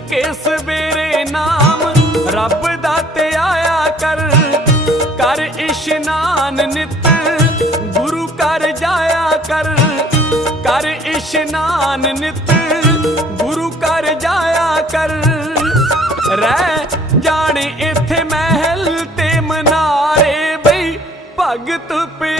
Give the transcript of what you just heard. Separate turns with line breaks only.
ਕੇ ਸਵੇਰੇ ਨਾਮ ਰੱਬ ਦਾ ਤੇ ਆਇਆ ਕਰ। ਕਰ ਇਸ਼ਨਾਨ ਨਿਤ, ਗੁਰੂ ਕਰ ਜਾਇਆ ਕਰ। ਇਸ਼ਨਾਨ ਨਿਤ, ਗੁਰੂ ਕਰ ਜਾਇਆ ਕਰ। ਰਹਿ ਜਾਣੇ ਇੱਥੇ ਮਹਿਲ ਤੇ ਮਨਾਰੇ ਬਈ, ਭਗਤ ਪਿਆ